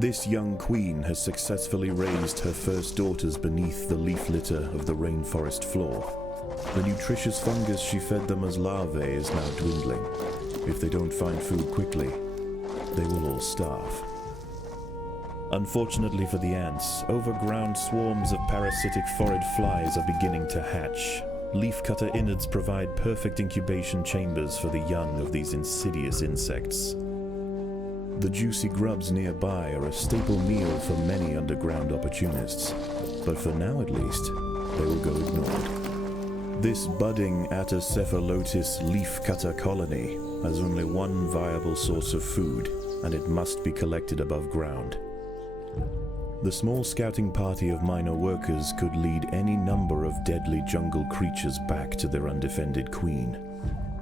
This young queen has successfully raised her first daughters beneath the leaf litter of the rainforest floor. The nutritious fungus she fed them as larvae is now dwindling. If they don't find food quickly, they will all starve. Unfortunately for the ants, overground swarms of parasitic phorid flies are beginning to hatch. Leafcutter innards provide perfect incubation chambers for the young of these insidious insects. The juicy grubs nearby are a staple meal for many underground opportunists, but for now at least, they will go ignored. This budding Atacephalotis leafcutter colony has only one viable source of food, and it must be collected above ground. The small scouting party of minor workers could lead any number of deadly jungle creatures back to their undefended queen.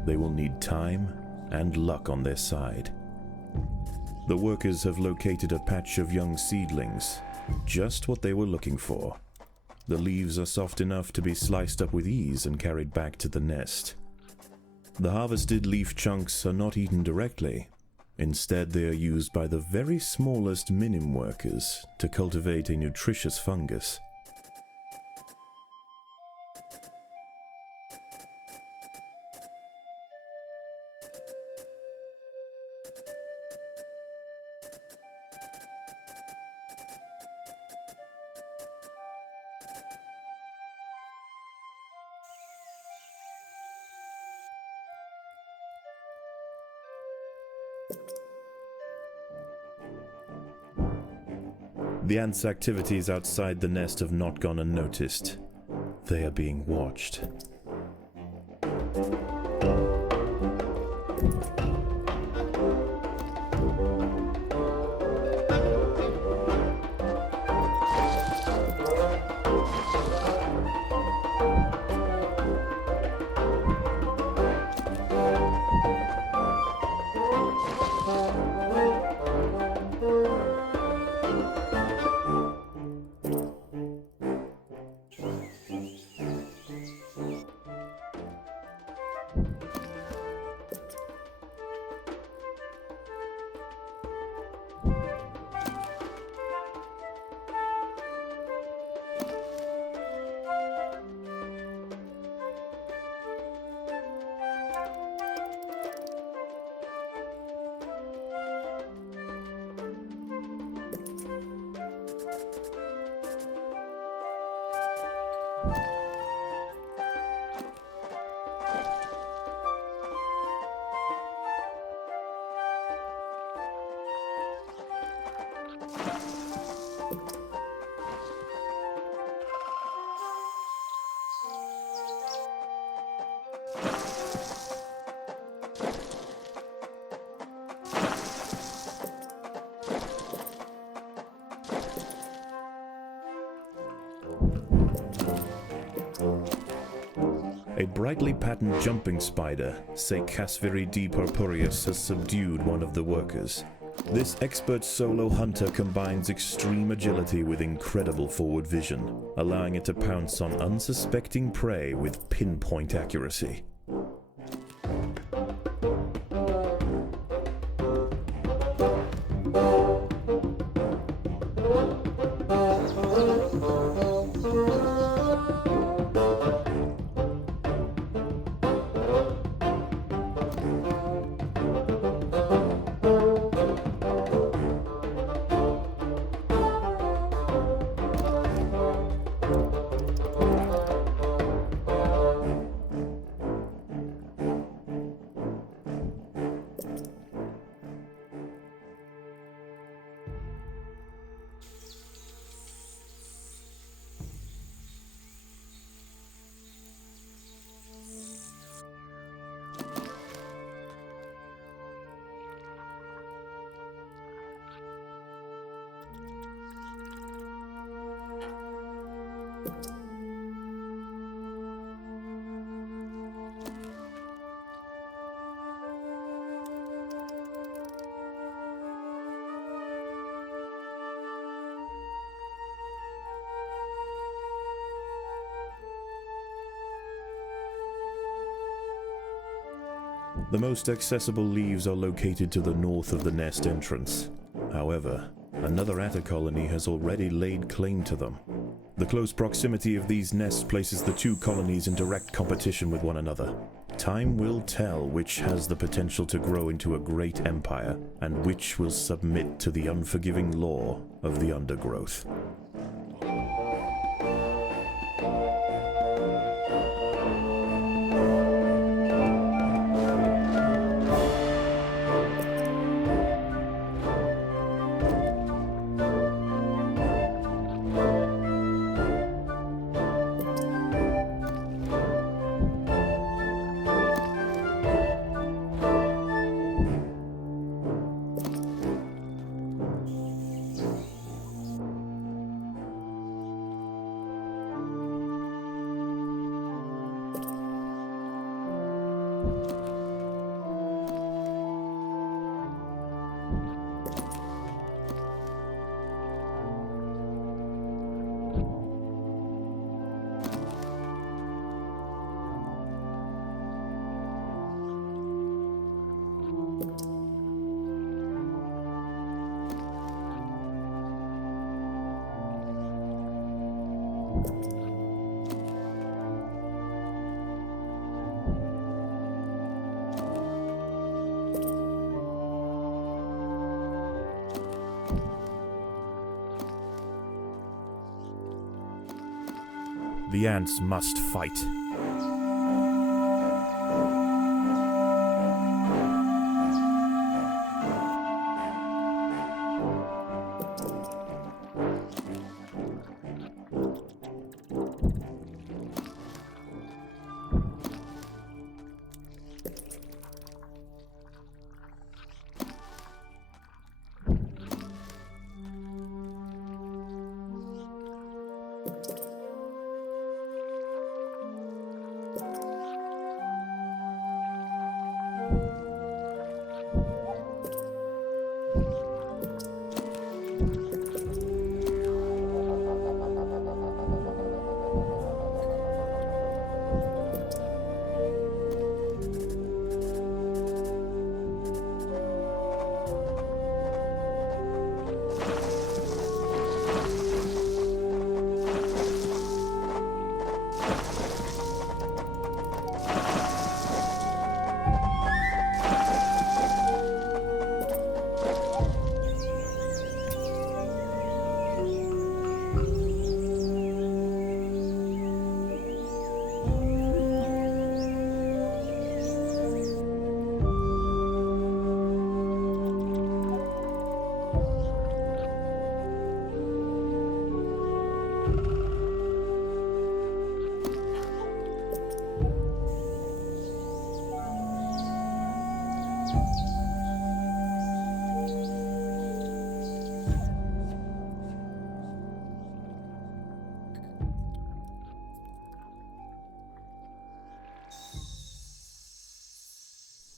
They will need time and luck on their side. The workers have located a patch of young seedlings, just what they were looking for. The leaves are soft enough to be sliced up with ease and carried back to the nest. The harvested leaf chunks are not eaten directly. Instead, they are used by the very smallest minim workers to cultivate a nutritious fungus. The ants' activities outside the nest have not gone unnoticed. They are being watched. A brightly patterned jumping spider, Secasviri D. purpureus, has subdued one of the workers. This expert solo hunter combines extreme agility with incredible forward vision, allowing it to pounce on unsuspecting prey with pinpoint accuracy. The most accessible leaves are located to the north of the nest entrance. However, Another Atta colony has already laid claim to them. The close proximity of these nests places the two colonies in direct competition with one another. Time will tell which has the potential to grow into a great empire, and which will submit to the unforgiving law of the undergrowth. The ants must fight.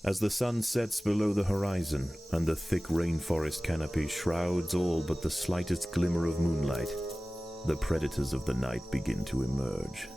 As the sun sets below the horizon, and the thick rainforest canopy shrouds all but the slightest glimmer of moonlight, the predators of the night begin to emerge.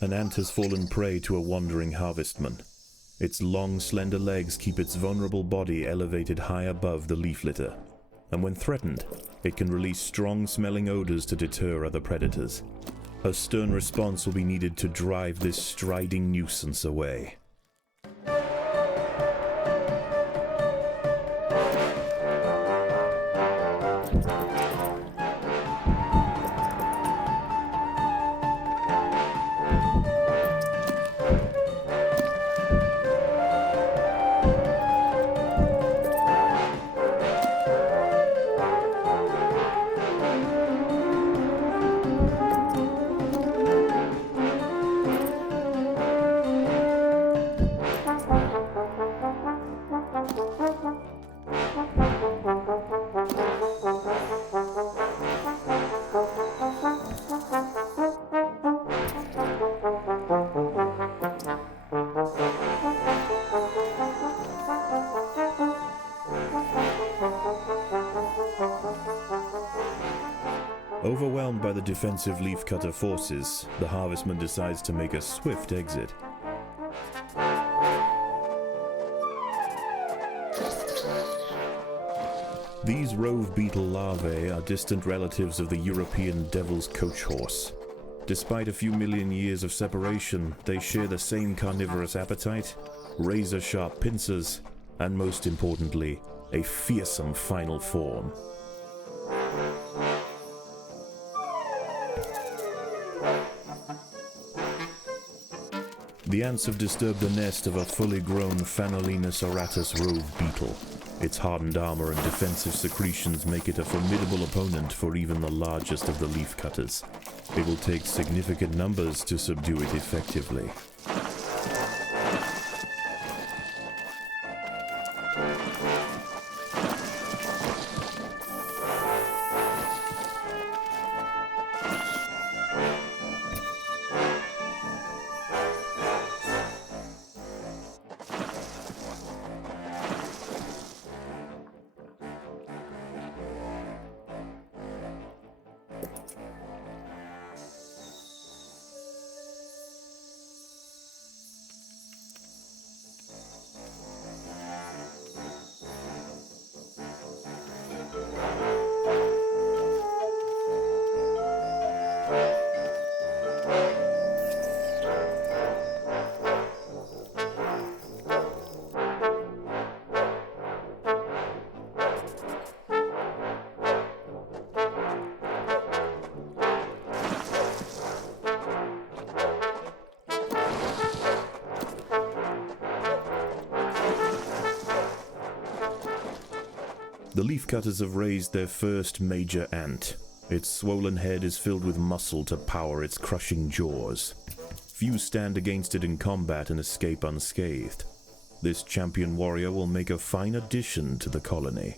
An ant has fallen prey to a wandering harvestman. Its long, slender legs keep its vulnerable body elevated high above the leaf litter, and when threatened, it can release strong-smelling odors to deter other predators. A stern response will be needed to drive this striding nuisance away. Overwhelmed by the defensive leafcutter forces, the harvestman decides to make a swift exit. These rove beetle larvae are distant relatives of the European devil's coach horse. Despite a few million years of separation, they share the same carnivorous appetite, razor-sharp pincers, and most importantly, a fearsome final form. The ants have disturbed the nest of a fully grown Phanolina auratus rove beetle. Its hardened armor and defensive secretions make it a formidable opponent for even the largest of the leafcutters. It will take significant numbers to subdue it effectively. The leafcutters have raised their first major ant. Its swollen head is filled with muscle to power its crushing jaws. Few stand against it in combat and escape unscathed. This champion warrior will make a fine addition to the colony.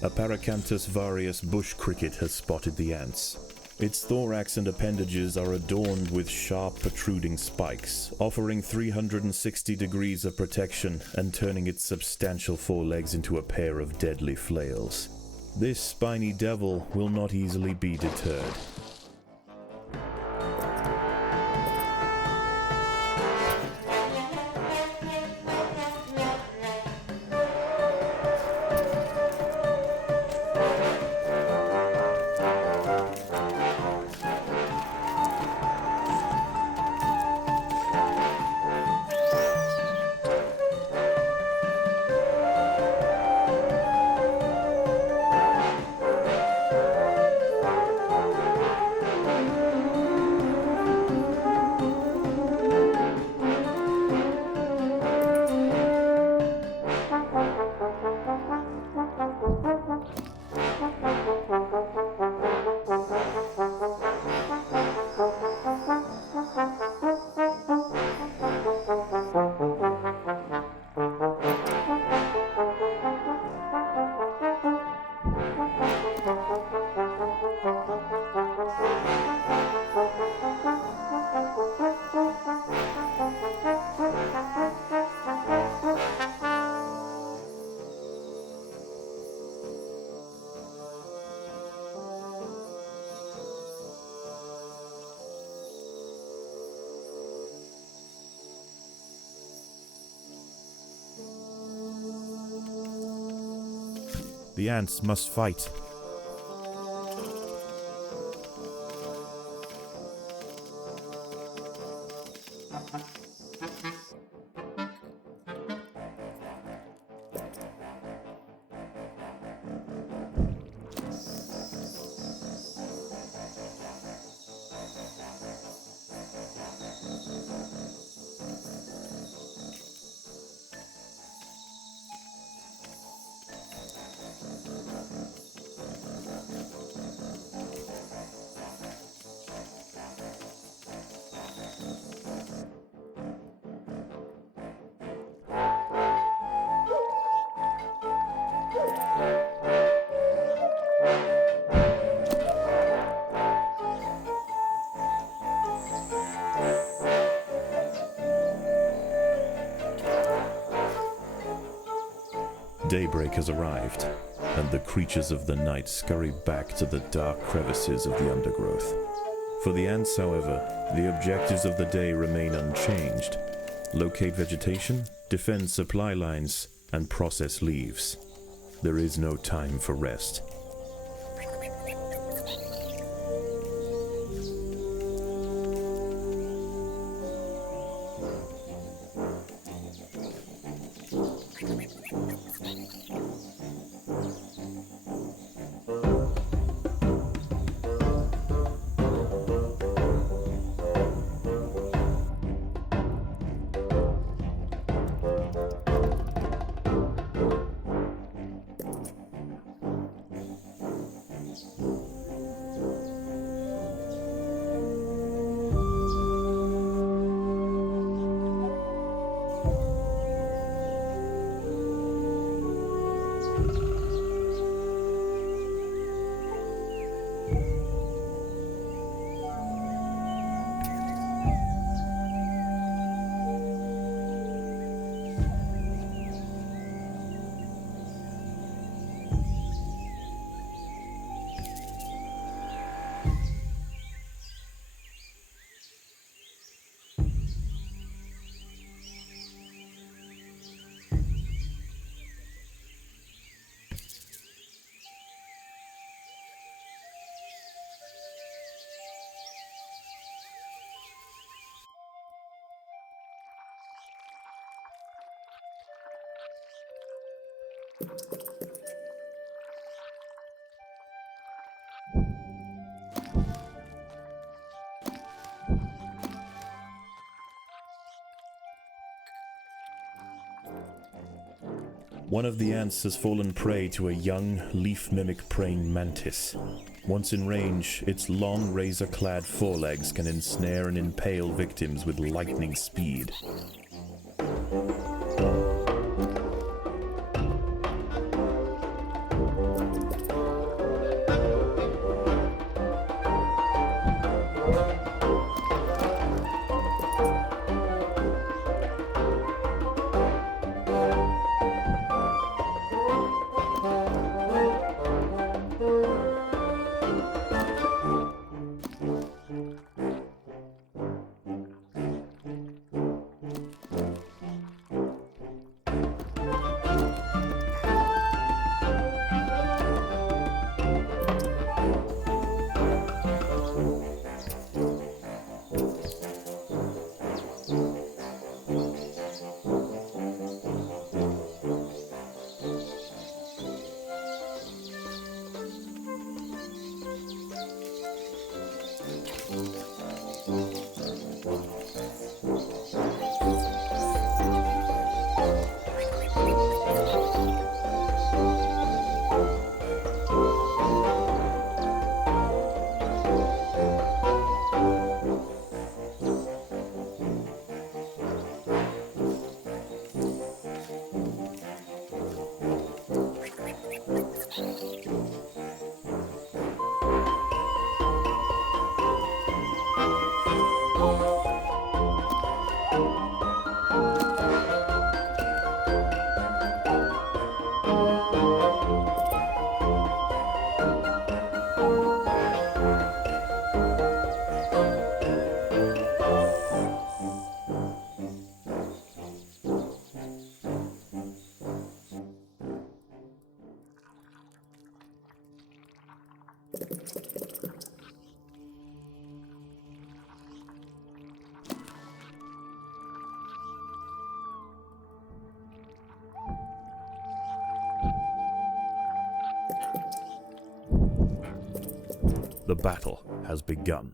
A Paracanthus varius bush cricket has spotted the ants. Its thorax and appendages are adorned with sharp protruding spikes, offering 360 degrees of protection and turning its substantial forelegs into a pair of deadly flails. This spiny devil will not easily be deterred. The ants must fight. Daybreak has arrived, and the creatures of the night scurry back to the dark crevices of the undergrowth. For the ants, however, the objectives of the day remain unchanged. Locate vegetation, defend supply lines, and process leaves. There is no time for rest. One of the ants has fallen prey to a young, leaf-mimic praying mantis. Once in range, its long, razor-clad forelegs can ensnare and impale victims with lightning speed. The battle has begun.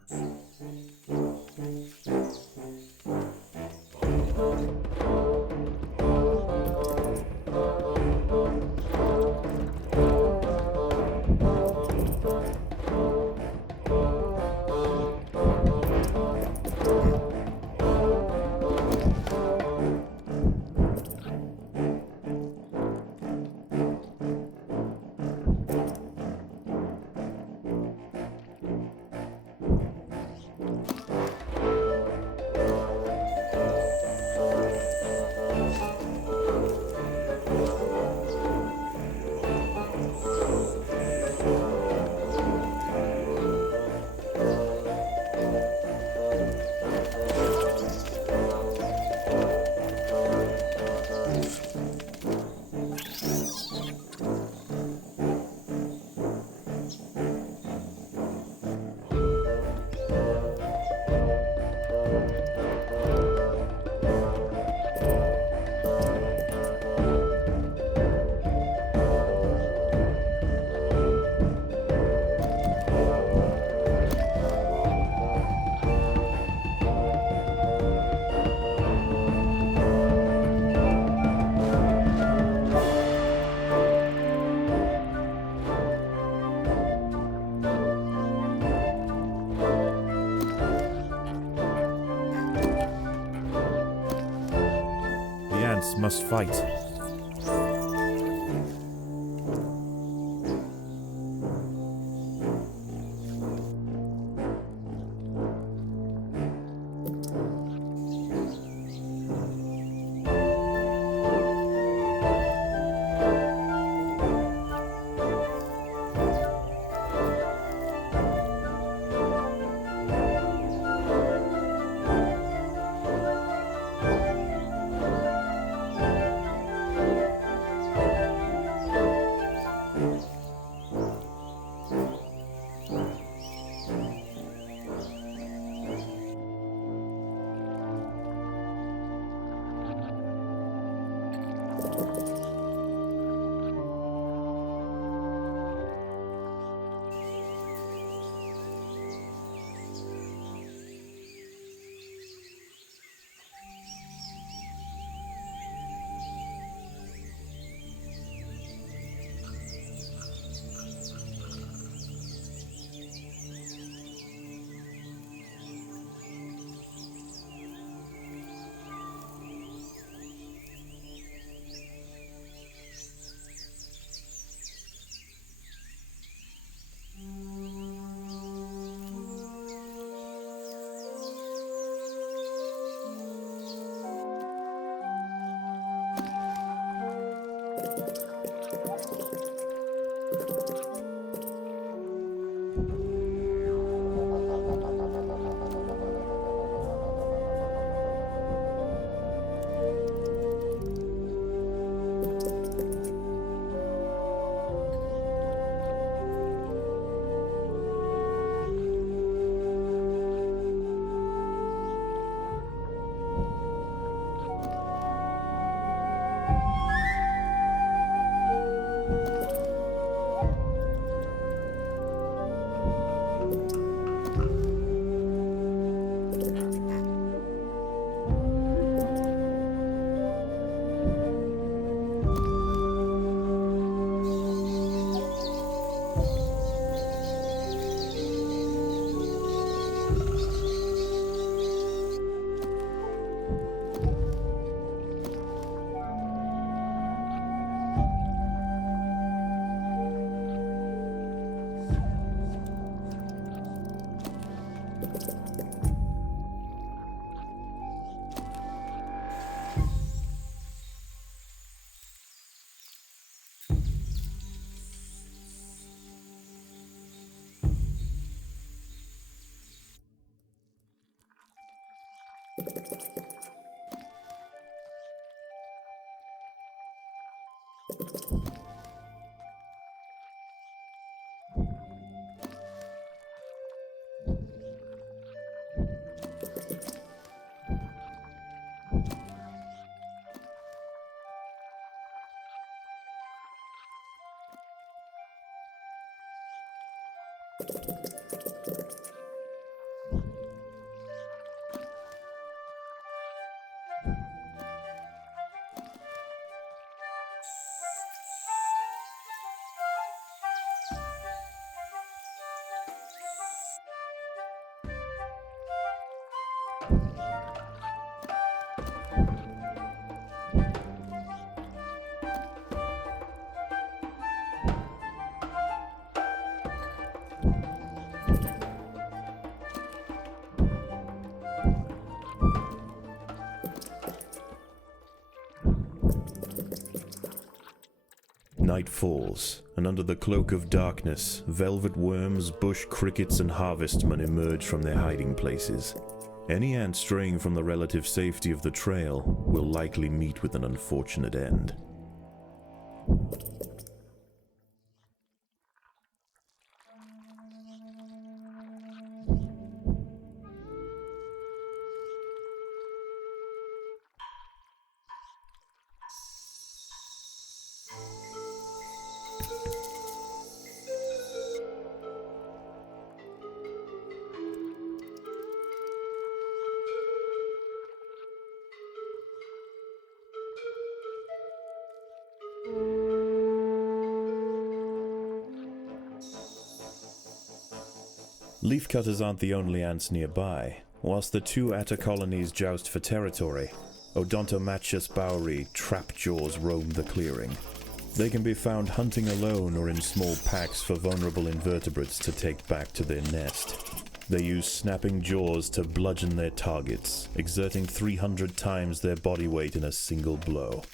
ants must fight. Night falls, and under the cloak of darkness, velvet worms, bush crickets, and harvestmen emerge from their hiding places. Any ant straying from the relative safety of the trail will likely meet with an unfortunate end. Leafcutters aren't the only ants nearby. Whilst the two atta colonies joust for territory, Odontomachus bauri trapjaws roam the clearing. They can be found hunting alone or in small packs for vulnerable invertebrates to take back to their nest. They use snapping jaws to bludgeon their targets, exerting 300 times their body weight in a single blow.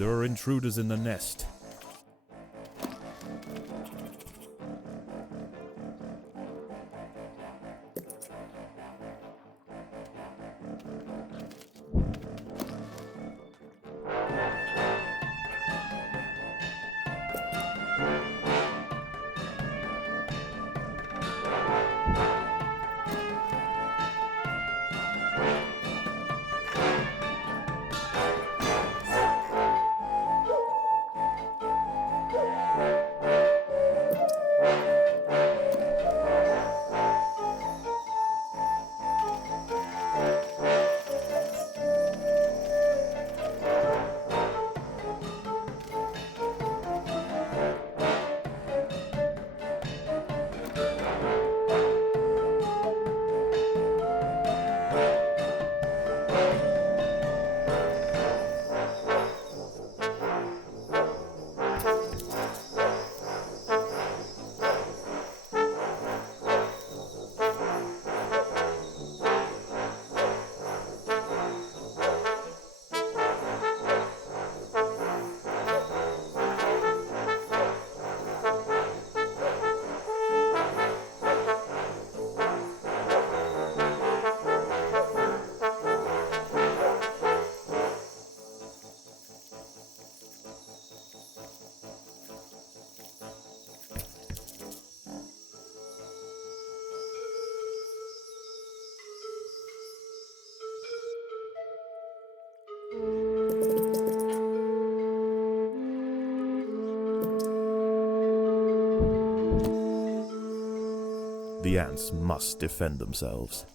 There are intruders in the nest. The ants must defend themselves.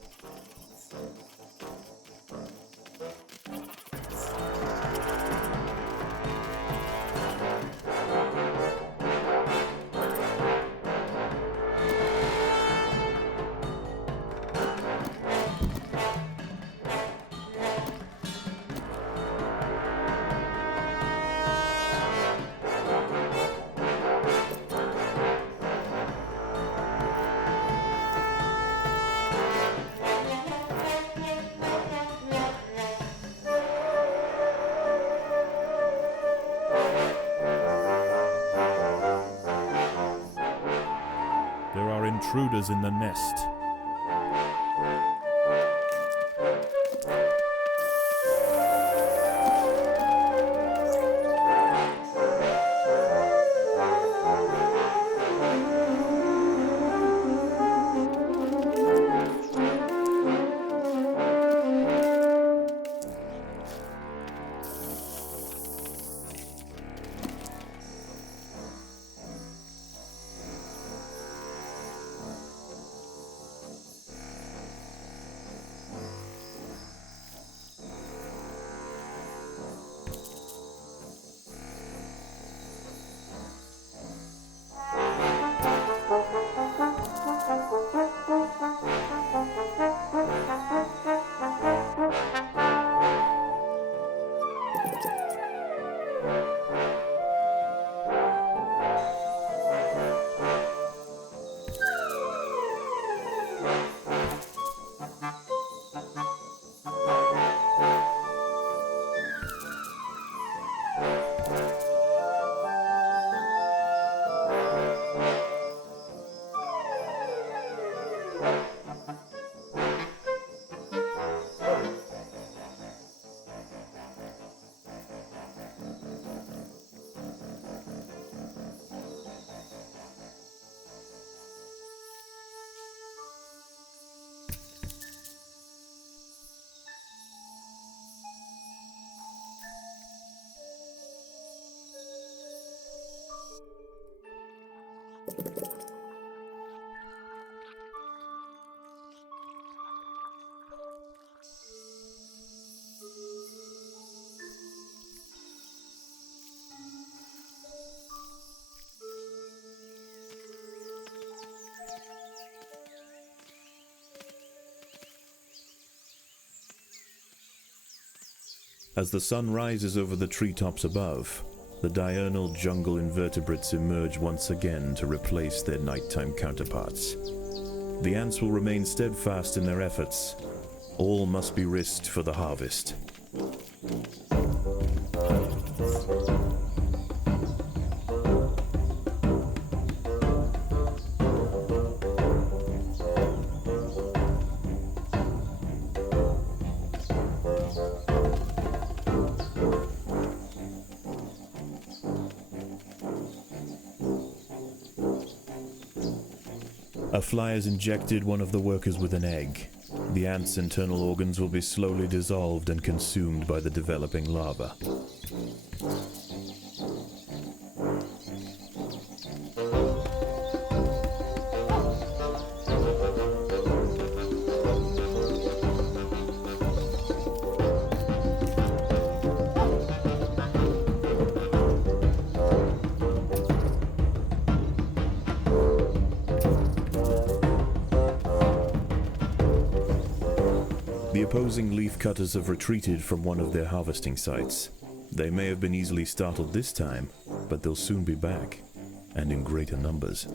There are intruders in the nest. As the sun rises over the treetops above, the diurnal jungle invertebrates emerge once again to replace their nighttime counterparts. The ants will remain steadfast in their efforts. All must be risked for the harvest. A fly has injected one of the workers with an egg. The ant's internal organs will be slowly dissolved and consumed by the developing larva. The opposing leaf cutters have retreated from one of their harvesting sites. They may have been easily startled this time, but they'll soon be back, and in greater numbers.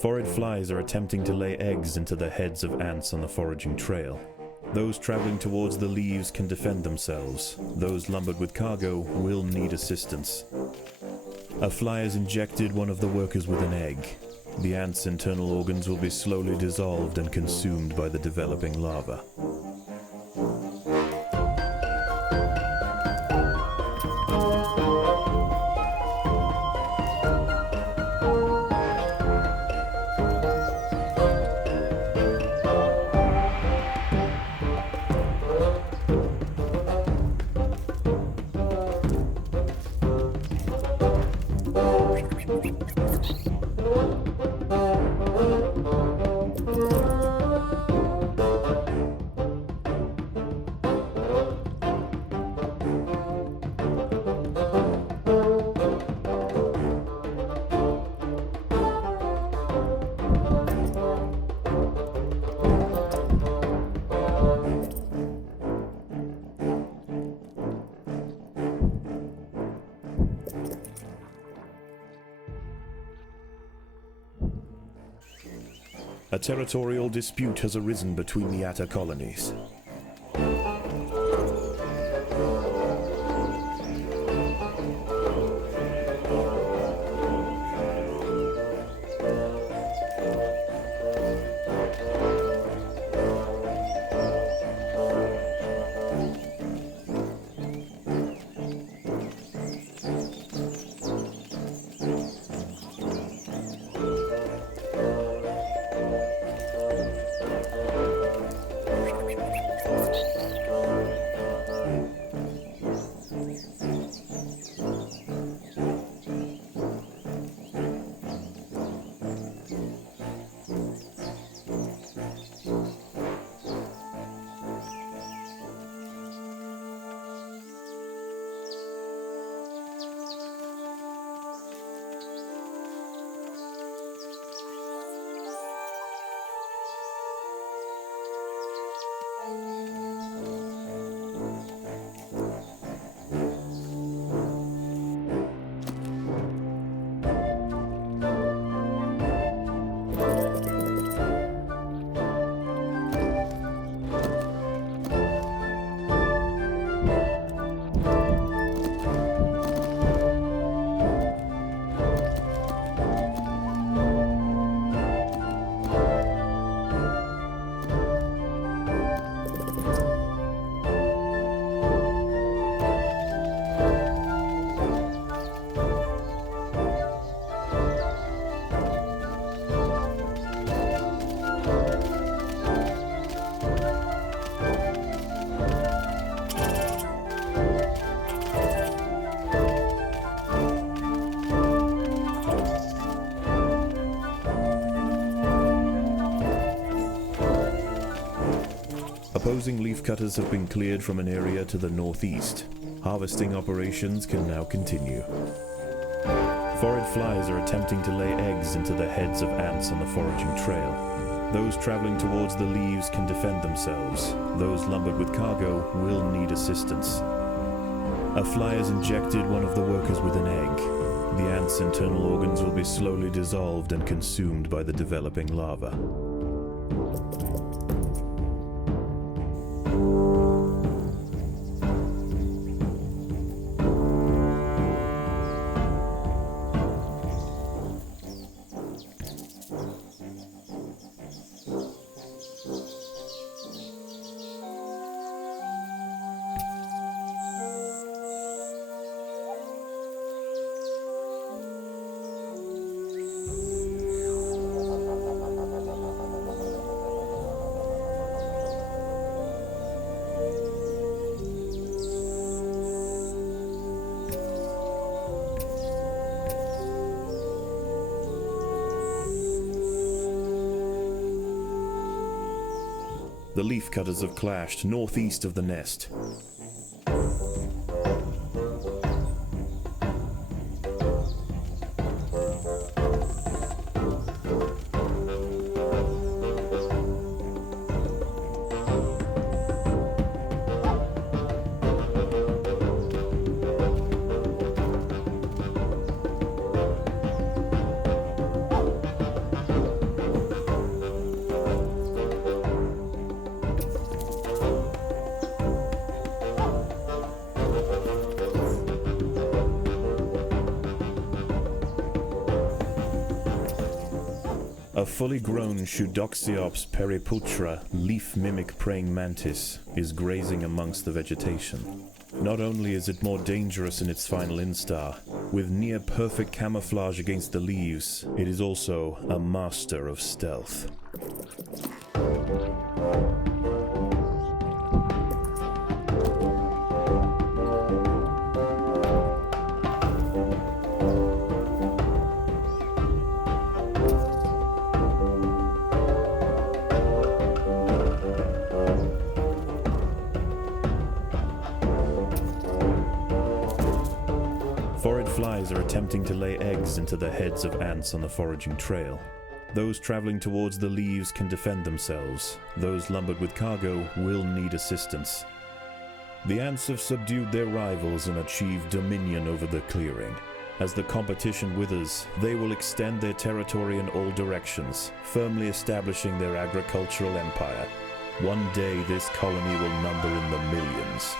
Phorid flies are attempting to lay eggs into the heads of ants on the foraging trail. Those traveling towards the leaves can defend themselves. Those lumbered with cargo will need assistance. A fly has injected one of the workers with an egg. The ant's internal organs will be slowly dissolved and consumed by the developing larva. A territorial dispute has arisen between the Atta colonies. Opposing leafcutters have been cleared from an area to the northeast. Harvesting operations can now continue. Phorid flies are attempting to lay eggs into the heads of ants on the foraging trail. Those traveling towards the leaves can defend themselves. Those lumbered with cargo will need assistance. A fly has injected one of the workers with an egg. The ant's internal organs will be slowly dissolved and consumed by the developing larva. The leafcutters have clashed northeast of the nest. A fully grown Pseudoxiops periputra leaf-mimic praying mantis is grazing amongst the vegetation. Not only is it more dangerous in its final instar, with near-perfect camouflage against the leaves, it is also a master of stealth. Phorid flies are attempting to lay eggs into the heads of ants on the foraging trail. Those traveling towards the leaves can defend themselves. Those lumbered with cargo will need assistance. The ants have subdued their rivals and achieved dominion over the clearing. As the competition withers, they will extend their territory in all directions, firmly establishing their agricultural empire. One day this colony will number in the millions.